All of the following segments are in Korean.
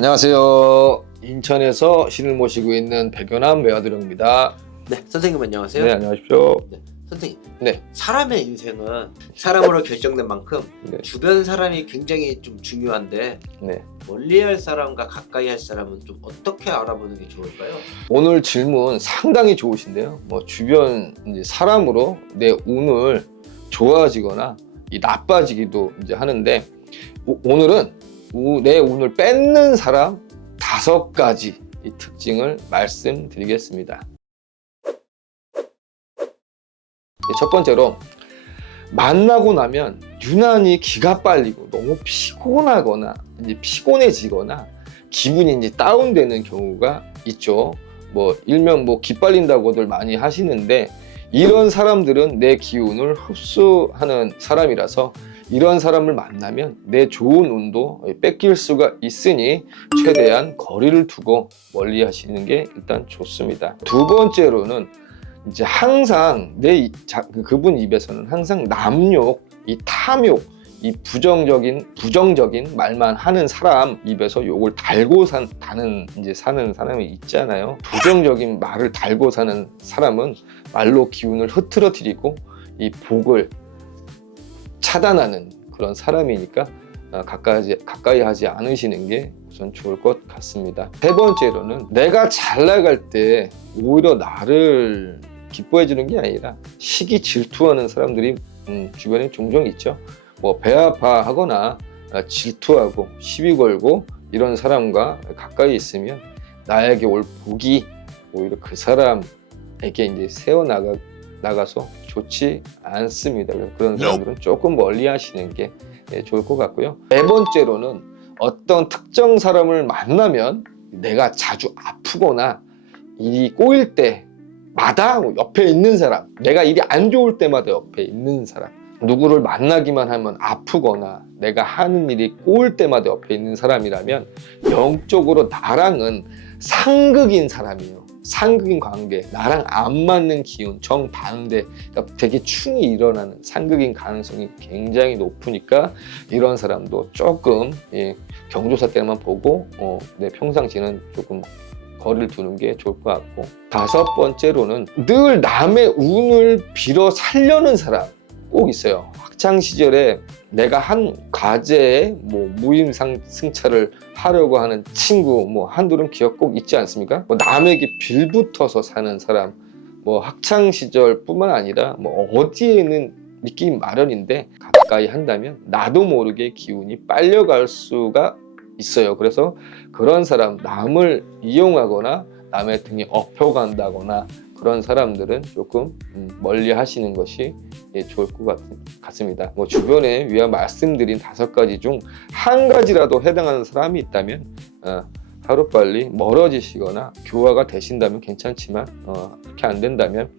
안녕하세요. 인천에서 신을 모시고 있는 백연함 외화드령입니다. 네, 선생님 안녕하세요. 네, 안녕하십시오. 선생님. 네. 사람의 인생은 사람으로 결정된 만큼 네. 주변 사람이 굉장히 좀 중요한데 네. 멀리 할 사람과 가까이 할 사람은 좀 어떻게 알아보는 게 좋을까요? 오늘 질문 상당히 좋으신데요. 뭐 주변 이제 사람으로 내 운을 좋아지거나 이 나빠지기도 이제 하는데 오- 오늘은 우- 내 운을 뺏는 사람 다섯 가지 이 특징을 말씀드리겠습니다. 네, 첫 번째로 만나고 나면 유난히 기가 빨리고 너무 피곤하거나 이제 피곤해지거나 기분이 이제 다운되는 경우가 있죠. 뭐 일명 뭐 기빨린다고들 많이 하시는데 이런 사람들은 내 기운을 흡수하는 사람이라서 이런 사람을 만나면 내 좋은 운도 뺏길 수가 있으니 최대한 거리를 두고 멀리 하시는 게 일단 좋습니다. 두 번째로는 이제 항상 내 이- 자- 그- 그분 입에서는 항상 남욕, 이 탐욕, 이 부정적인 부정적인 말만 하는 사람 입에서 욕을 달고 산, 다는 이제 사는 사람이 있잖아요. 부정적인 말을 달고 사는 사람은 말로 기운을 흐트러뜨리고 이 복을 차단하는 그런 사람이니까 아, 가까이 가까이 하지 않으시는 게 우선 좋을 것 같습니다. 세 번째로는 내가 잘 나갈 때 오히려 나를 기뻐해 주는 게 아니라 시기 질투하는 사람들이 음, 주변에 종종 있죠. 뭐 배아파하거나 아, 질투하고 시비 걸고 이런 사람과 가까이 있으면 나에게 올 복이 오히려 그 사람에게 이제 세워 나가 나가서 좋지 않습니다. 그래서 그런 사람들은 조금 멀리 하시는 게 예, 좋을 것 같고요. 네 번째로는 어떤 특정 사람을 만나면 내가 자주 아프거나 일이 꼬일 때마다 옆에 있는 사람, 내가 일이 안 좋을 때마다 옆에 있는 사람, 누구를 만나기만 하면 아프거나 내가 하는 일이 꼬일 때마다 옆에 있는 사람이라면 영적으로 나랑은 상극인 사람이에요. 상극인 관계, 나랑 안 맞는 기운, 정반대, 그러니까 되게 충이 일어나는 상극인 가능성이 굉장히 높으니까 이런 사람도 조금 예, 경조사 때만 보고 어, 내 평상시는 조금 거리를 두는 게 좋을 것 같고. 다섯 번째로는 늘 남의 운을 빌어 살려는 사람 꼭 있어요. 학창 시절에 내가 한 과제에 뭐 무임상 승차를 하려고 하는 친구 뭐 한둘은 기억 꼭 있지 않습니까? 뭐 남에게 빌붙어서 사는 사람 뭐 학창 시절뿐만 아니라 뭐 어디에는 있기 마련인데 가까이 한다면 나도 모르게 기운이 빨려갈 수가 있어요. 그래서 그런 사람 남을 이용하거나 남의 등에 업혀간다거나 그런 사람들은 조금 음, 멀리 하시는 것이 예, 좋을 것 같, 같습니다. 뭐 주변에 위와 말씀드린 다섯 가지 중 한 가지라도 해당하는 사람이 있다면 어, 하루빨리 멀어지시거나 교화가 되신다면 괜찮지만 어, 그렇게 안 된다면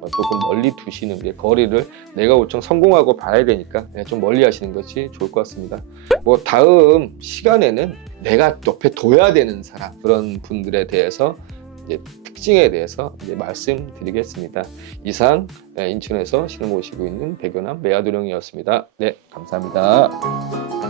어, 조금 멀리 두시는 게 거리를 내가 오청 성공하고 봐야 되니까 예, 좀 멀리 하시는 것이 좋을 것 같습니다. 뭐 다음 시간에는 내가 옆에 둬야 되는 사람 그런 분들에 대해서 이제 특징에 대해서 이제 말씀드리겠습니다. 이상 예, 인천에서 신을 모시고 있는 백연함 매화도령이었습니다. 네, 감사합니다.